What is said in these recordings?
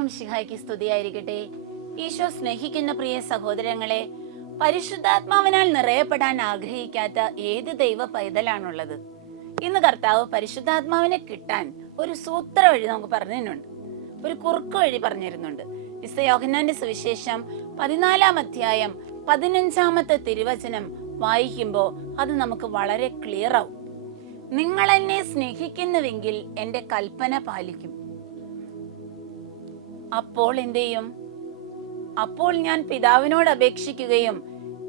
മിശിഹായ്ക്ക് സ്തുതിയായിരിക്കട്ടെ. ഈശോ സ്നേഹിക്കുന്ന പ്രിയ സഹോദരങ്ങളെ പരിശുദ്ധാത്മാവിനാൽ നിറയപ്പെടാൻ ആഗ്രഹിക്കാത്ത ഏത് ദൈവ പൈതലാണുള്ളത്? ഇന്ന് കർത്താവ് പരിശുദ്ധാത്മാവിനെ കിട്ടാൻ ഒരു സൂത്ര വഴി നമുക്ക് പറഞ്ഞു തരുന്നുണ്ട് ഒരു കുറുക്ക് വഴി പറഞ്ഞിരുന്നുണ്ട്. വിശുദ്ധ യോഹന്നാന്റെ സുവിശേഷം പതിനാലാം അധ്യായം പതിനഞ്ചാമത്തെ തിരുവചനം വായിക്കുമ്പോൾ അത് നമുക്ക് വളരെ ക്ലിയർ ആവും. നിങ്ങൾ എന്നെ സ്നേഹിക്കുന്നുവെങ്കിൽ എന്റെ കൽപ്പന പാലിക്കും. അപ്പോൾ എന്ത് ചെയ്യും അപ്പോൾ ഞാൻ പിതാവിനോട് അപേക്ഷിക്കുകയും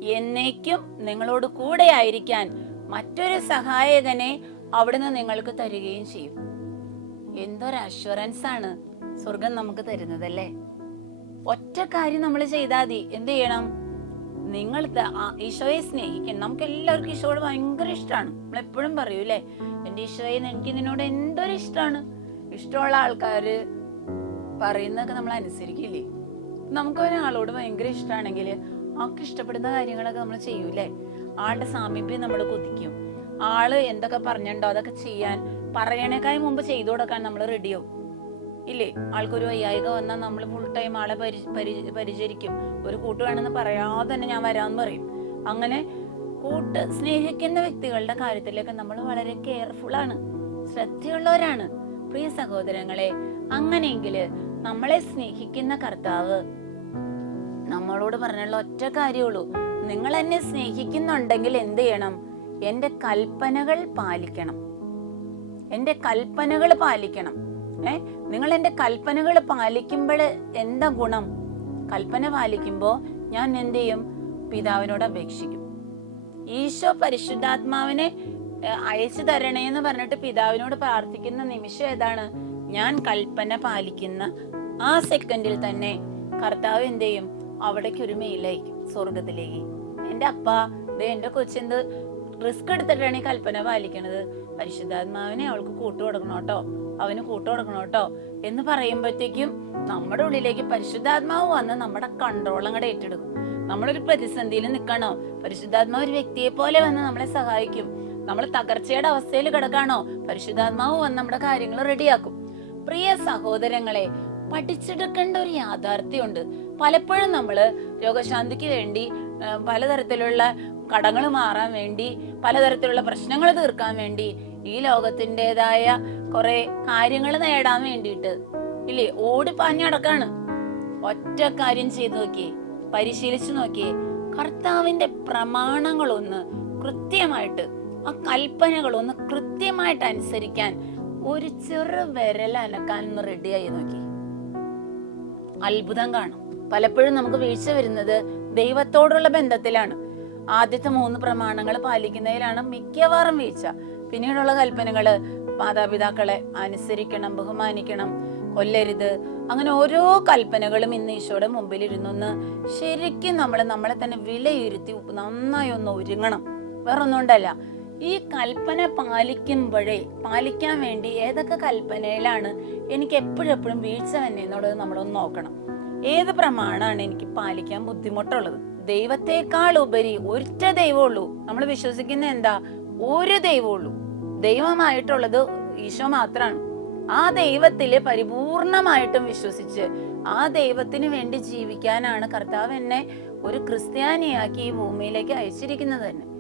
എന്നേക്കും നിങ്ങളോട് കൂടെ ആയിരിക്കാൻ മറ്റൊരു സഹായകനെ അവിടുന്ന് നിങ്ങൾക്ക് തരികയും ചെയ്യും. എന്തൊരു അഷുറൻസ് ആണ് സ്വർഗം നമുക്ക് തരുന്നത് അല്ലേ ഒറ്റ കാര്യം നമ്മൾ ചെയ്താൽ മതി. എന്ത് ചെയ്യണം? നിങ്ങൾ ഈശോയെ സ്നേഹിക്കണം. നമുക്ക് എല്ലാവർക്കും ഈശോയോട് ഭയങ്കര ഇഷ്ടമാണ്. നമ്മൾ എപ്പോഴും പറയൂലേ എന്റെ ഈശോയെ എനിക്ക് നിന്നോട് എന്തൊരു ഇഷ്ടമാണ്? ഇഷ്ടമുള്ള ആൾക്കാര് പറയുന്നതൊക്കെ നമ്മൾ അനുസരിക്കില്ലേ? നമുക്ക് ഒരാളോട് ഭയങ്കര ഇഷ്ടമാണെങ്കിൽ ആൾക്ക് ഇഷ്ടപ്പെടുന്ന കാര്യങ്ങളൊക്കെ നമ്മൾ ചെയ്യൂലേ ആളുടെ സാമീപ്യം നമ്മൾ കൊതിക്കും. ആൾ എന്തൊക്കെ പറഞ്ഞിട്ടുണ്ടോ അതൊക്കെ ചെയ്യാൻ പറയണേക്കായി മുമ്പ് ചെയ്തു കൊടുക്കാൻ നമ്മൾ റെഡിയാവും ഇല്ലേ? ആൾക്കൊരു വയ്യായിക വന്നാൽ നമ്മൾ ഫുൾ ടൈം ആളെ പരി പരി- പരിചരിക്കും. ഒരു കൂട്ട് വേണമെന്ന് പറയാതെ തന്നെ ഞാൻ വരാമെന്ന് പറയും. അങ്ങനെ കൂട്ട് സ്നേഹിക്കുന്ന വ്യക്തികളുടെ കാര്യത്തിലൊക്കെ നമ്മൾ വളരെ കെയർഫുൾ ആണ്. ശ്രദ്ധയുള്ളവരാണ്. പ്രിയ സഹോദരങ്ങളെ അങ്ങനെയെങ്കിൽ നമ്മളെ സ്നേഹിക്കുന്ന കർത്താവ്. നമ്മളോട് പറഞ്ഞുള്ള ഒറ്റ കാര്യമുള്ളൂ. നിങ്ങൾ എന്നെ സ്നേഹിക്കുന്നുണ്ടെങ്കിൽ എന്ത് ചെയ്യണം? എന്റെ കൽപ്പനകൾ പാലിക്കണം. എന്റെ കൽപ്പനകൾ പാലിക്കണം. ഏ? നിങ്ങൾ എന്റെ കൽപ്പനകൾ പാലിക്കുമ്പോൾ എന്താ ഗുണം? കൽപ്പന പാലിക്കുമ്പോൾ ഞാൻ എന്ത് ചെയ്യും? പിതാവിനോട് അപേക്ഷിക്കും. ഈശോ പരിശുദ്ധാത്മാവിനെ അയച്ചു തരണേ എന്ന് പറഞ്ഞിട്ട് പിതാവിനോട് പ്രാർത്ഥിക്കുന്ന നിമിഷം ഏതാണ്? ഞാൻ കൽപ്പന പാലിക്കുന്ന ആ സെക്കൻഡിൽ തന്നെ കർത്താവ് എന്ത് ചെയ്യും? അവിടേക്ക് ഒരു മെയിൽ അയക്കും സ്വർഗത്തിലേക്ക് എന്റെ അപ്പ ദേ എന്റെ കൊച്ചെന്ത് റിസ്ക് എടുത്തിട്ടാണ് ഈ കൽപ്പന പാലിക്കണത്. പരിശുദ്ധാത്മാവിനെ അവൾക്ക് കൂട്ടു കൊടുക്കണം കേട്ടോ. അവന് കൂട്ടു കൊടുക്കണം കേട്ടോ. എന്ന് പറയുമ്പോഴത്തേക്കും നമ്മുടെ ഉള്ളിലേക്ക് പരിശുദ്ധാത്മാവ് വന്ന് നമ്മുടെ കൺട്രോൾ അങ്ങോട്ട് ഏറ്റെടുക്കും. നമ്മളൊരു പ്രതിസന്ധിയിൽ നിൽക്കണോ. പരിശുദ്ധാത്മാവ് ഒരു വ്യക്തിയെ പോലെ വന്ന് നമ്മളെ സഹായിക്കും. നമ്മൾ തകർച്ചയുടെ അവസ്ഥയിൽ കിടക്കാണോ? പരിശുദ്ധാത്മാവ് വന്ന് നമ്മുടെ കാര്യങ്ങൾ റെഡിയാക്കും പ്രിയ സഹോദരങ്ങളെ പഠിച്ചെടുക്കേണ്ട ഒരു യാഥാർത്ഥ്യമുണ്ട്. പലപ്പോഴും നമ്മൾ രോഗശാന്തിക്ക് വേണ്ടി പലതരത്തിലുള്ള കടങ്ങൾ മാറാൻ വേണ്ടി പലതരത്തിലുള്ള പ്രശ്നങ്ങൾ തീർക്കാൻ വേണ്ടി ഈ ലോകത്തിന്റെതായ കുറെ കാര്യങ്ങൾ നേടാൻ വേണ്ടിയിട്ട് ഇല്ലേ? ഓടി പാഞ്ഞടക്കാണ് ഒറ്റ കാര്യം ചെയ്തു നോക്കി പരിശീലിച്ചു നോക്കി കർത്താവിന്റെ പ്രമാണങ്ങളൊന്ന് കൃത്യമായിട്ട് ആ കൽപ്പനകളൊന്ന് കൃത്യമായിട്ട് അനുസരിക്കാൻ ഒരു ചെറു വിരൽ അനക്കാൻ ഒന്ന് റെഡിയായി നോക്കി അത്ഭുതം കാണും. പലപ്പോഴും നമുക്ക് വീഴ്ച വരുന്നത് ദൈവത്തോടുള്ള ബന്ധത്തിലാണ്. ആദ്യത്തെ മൂന്ന് പ്രമാണങ്ങൾ പാലിക്കുന്നതിലാണ് മിക്കവാറും വീഴ്ച. പിന്നീടുള്ള കൽപ്പനകൾ മാതാപിതാക്കളെ അനുസരിക്കണം ബഹുമാനിക്കണം കൊല്ലരുത്. അങ്ങനെ ഓരോ കൽപ്പനകളും ഇന്ന് ഈശോയുടെ മുമ്പിൽ ഇരുന്നൊന്ന് ശരിക്കും നമ്മൾ നമ്മളെ തന്നെ വിലയിരുത്തി നന്നായി ഒന്ന് ഒരുങ്ങണം. വേറൊന്നും കൊണ്ടല്ല. ഈ കൽപ്പന പാലിക്കുമ്പോഴേ പാലിക്കാൻ വേണ്ടി ഏതൊക്കെ കൽപ്പനയിലാണ് എനിക്ക് എപ്പോഴും എപ്പോഴും വീഴ്ച തന്നെ എന്നുള്ളത് നമ്മളൊന്ന് നോക്കണം. ഏത് പ്രമാണമാണ് എനിക്ക് പാലിക്കാൻ ബുദ്ധിമുട്ടുള്ളത്? ദൈവത്തെക്കാൾ ഉപരി ഒറ്റ ദൈവമുള്ളൂ. നമ്മൾ വിശ്വസിക്കുന്ന എന്താ? ഒരു ദൈവമുള്ളൂ. ദൈവമായിട്ടുള്ളത് ഈശോ മാത്രമാണ് ആ ദൈവത്തിൽ പരിപൂർണമായിട്ടും വിശ്വസിച്ച് ആ ദൈവത്തിന് വേണ്ടി ജീവിക്കാനാണ് കർത്താവ് എന്നെ ഒരു ക്രിസ്ത്യാനിയാക്കി ഈ ഭൂമിയിലേക്ക് അയച്ചിരിക്കുന്നത് തന്നെ.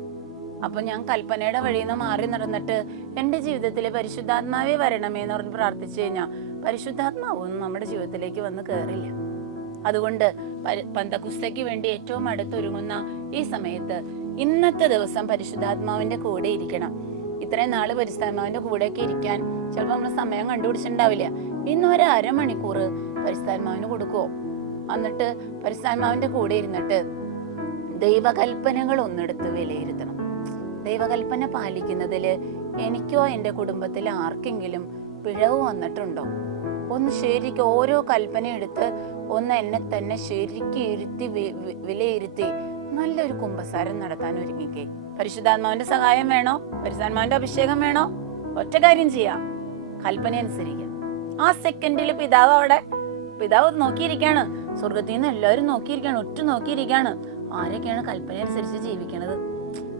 അപ്പൊ ഞാൻ കൽപ്പനയുടെ വഴിയിൽ നിന്ന് മാറി നടന്നിട്ട് എന്റെ ജീവിതത്തിലെ പരിശുദ്ധാത്മാവേ വരണമേ എന്ന് പറഞ്ഞ് പ്രാർത്ഥിച്ചു കഴിഞ്ഞാൽ പരിശുദ്ധാത്മാവൊന്നും നമ്മുടെ ജീവിതത്തിലേക്ക് വന്ന് കയറില്ല അതുകൊണ്ട് പന്തകുസ്തയ്ക്ക് വേണ്ടി ഏറ്റവും അടുത്തൊരുങ്ങുന്ന ഈ സമയത്ത് ഇന്നത്തെ ദിവസം പരിശുദ്ധാത്മാവിന്റെ കൂടെ ഇരിക്കണം. ഇത്രയും നാൾ പരിശുദ്ധാത്മാവിന്റെ കൂടെയൊക്കെ ഇരിക്കാൻ ചിലപ്പോൾ നമ്മൾ സമയം കണ്ടുപിടിച്ചിട്ടുണ്ടാവില്ല. ഇന്ന് ഒരു അരമണിക്കൂർ പരിശുദ്ധാത്മാവിന് കൊടുക്കുവോ? എന്നിട്ട് പരിശുദ്ധാത്മാവിന്റെ കൂടെ ഇരുന്നിട്ട് ദൈവകൽപ്പനകൾ ഒന്നെടുത്ത് വിലയിരുത്തണം. ദൈവകൽപ്പന പാലിക്കുന്നതിൽ എനിക്കോ എന്റെ കുടുംബത്തിൽ ആർക്കെങ്കിലും പിഴവ് വന്നിട്ടുണ്ടോ? ഒന്ന് ശരിക്കും ഓരോ കൽപ്പന എടുത്ത് ഒന്ന് എന്നെ തന്നെ ശരിക്കും ഇരുത്തി വിലയിരുത്തി നല്ലൊരു കുംഭസാരം നടത്താൻ ഒരുങ്ങിക്കേ. പരിശുദ്ധാത്മാവിന്റെ സഹായം വേണോ? പരിശുദ്ധാത്മാവിന്റെ അഭിഷേകം വേണോ? ഒറ്റ കാര്യം ചെയ്യാം. കൽപ്പന അനുസരിക്കുക. ആ സെക്കൻഡിൽ പിതാവ് അവിടെ. പിതാവ് നോക്കിയിരിക്കാണ്. സ്വർഗത്തിൽ നിന്ന് എല്ലാവരും നോക്കിയിരിക്കാണ്. ഒറ്റ നോക്കിയിരിക്കാണ്. ആരൊക്കെയാണ് കൽപ്പന അനുസരിച്ച് ജീവിക്കണത്?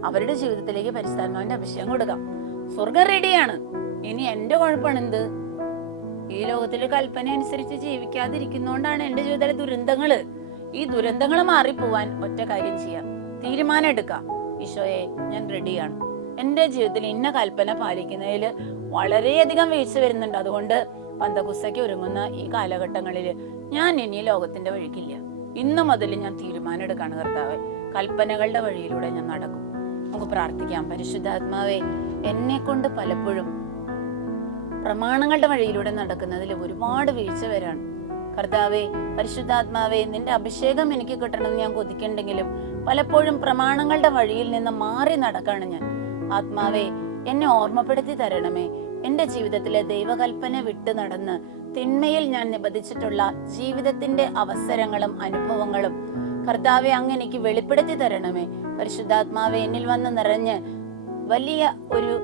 അവരുടെ ജീവിതത്തിലേക്ക് പരിസ്ഥാനവന്റെ അഭിഷേകം കൊടുക്കാം. സ്വർഗം റെഡിയാണ് ഇനി എന്റെ കുഴപ്പമാണ് എന്ത്? ഈ ലോകത്തിലെ കൽപ്പന അനുസരിച്ച് ജീവിക്കാതിരിക്കുന്നോണ്ടാണ് എന്റെ ജീവിതത്തിലെ ദുരന്തങ്ങൾ. ഈ ദുരന്തങ്ങൾ മാറിപ്പോവാൻ ഒറ്റ കാര്യം ചെയ്യാം. തീരുമാനം എടുക്കാം. ഈശോയെ ഞാൻ റെഡിയാണ് എന്റെ ജീവിതത്തിൽ ഇന്ന കൽപ്പന പാലിക്കുന്നതിൽ വളരെയധികം വീഴ്ച വരുന്നുണ്ട്. അതുകൊണ്ട് പന്തകുസ്സയ്ക്ക് ഒരുങ്ങുന്ന ഈ കാലഘട്ടങ്ങളിൽ ഞാൻ ഇനി ലോകത്തിന്റെ വഴിക്കില്ല. ഇന്നു മുതൽ ഞാൻ തീരുമാനം എടുക്കാണ് കർത്താവ്. കൽപ്പനകളുടെ വഴിയിലൂടെ ഞാൻ നടക്കും. നമുക്ക് പ്രാർത്ഥിക്കാം. പരിശുദ്ധാത്മാവെ എന്നെ കൊണ്ട് പലപ്പോഴും പ്രമാണങ്ങളുടെ വഴിയിലൂടെ നടക്കുന്നതിൽ ഒരുപാട് വീഴ്ച വരാണ് കർത്താവെ പരിശുദ്ധാത്മാവെ നിന്റെ അഭിഷേകം എനിക്ക് കിട്ടണമെന്ന് ഞാൻ കൊതിക്കുന്നുണ്ടെങ്കിലും പലപ്പോഴും പ്രമാണങ്ങളുടെ വഴിയിൽ നിന്ന് മാറി നടക്കാണ് ഞാൻ. ആത്മാവെ എന്നെ ഓർമ്മപ്പെടുത്തി തരണമേ. എന്റെ ജീവിതത്തിലെ ദൈവകൽപ്പന വിട്ട് നടന്ന് തിന്മയിൽ ഞാൻ നിബന്ധിച്ചിട്ടുള്ള ജീവിതത്തിന്റെ അവസരങ്ങളും അനുഭവങ്ങളും കർത്താവെ അങ്ങ് എനിക്ക് വെളിപ്പെടുത്തി തരണമേ. പരിശുദ്ധാത്മാവെ എന്നിൽ വന്ന് നിറഞ്ഞ് വലിയ ഒരു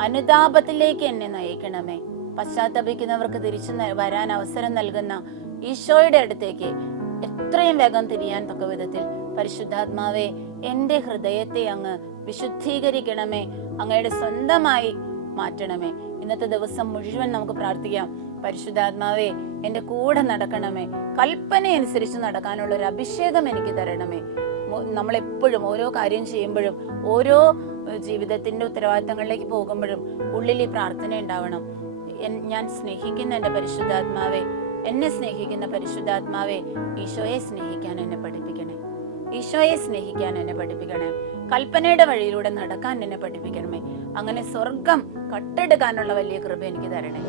അനുതാപത്തിലേക്ക് എന്നെ നയിക്കണമേ. പശ്ചാത്തപിക്കുന്നവർക്ക് തിരിച്ചു വരാൻ അവസരം നൽകുന്ന ഈശോയുടെ അടുത്തേക്ക് എത്രയും വേഗം തിരിയാൻ തക്ക വിധത്തിൽ പരിശുദ്ധാത്മാവെ എന്റെ ഹൃദയത്തെ അങ്ങ് വിശുദ്ധീകരിക്കണമേ അങ്ങയുടെ സ്വന്തമായി മാറ്റണമേ. ഇന്നത്തെ ദിവസം മുഴുവൻ നമുക്ക് പ്രാർത്ഥിക്കാം. പരിശുദ്ധാത്മാവേ എന്റെ കൂടെ നടക്കണമേ. കൽപ്പന അനുസരിച്ച് നടക്കാനുള്ള ഒരു അഭിഷേകം എനിക്ക് തരണമേ. നമ്മളെപ്പോഴും ഓരോ കാര്യം ചെയ്യുമ്പോഴും ഓരോ ജീവിതത്തിന്റെ ഉത്തരവാദിത്തങ്ങളിലേക്ക് പോകുമ്പോഴും ഉള്ളിൽ ഈ പ്രാർത്ഥന ഉണ്ടാവണം. ഞാൻ സ്നേഹിക്കുന്ന എന്റെ പരിശുദ്ധാത്മാവെ എന്നെ സ്നേഹിക്കുന്ന പരിശുദ്ധാത്മാവെ ഈശോയെ സ്നേഹിക്കാൻ എന്നെ പഠിപ്പിക്കണേ ഈശോയെ സ്നേഹിക്കാൻ എന്നെ പഠിപ്പിക്കണേ. കൽപ്പനയുടെ വഴിയിലൂടെ നടക്കാൻ എന്നെ പഠിപ്പിക്കണമേ. അങ്ങനെ സ്വർഗം കട്ടെടുക്കാനുള്ള വലിയ കൃപ എനിക്ക് തരണേ.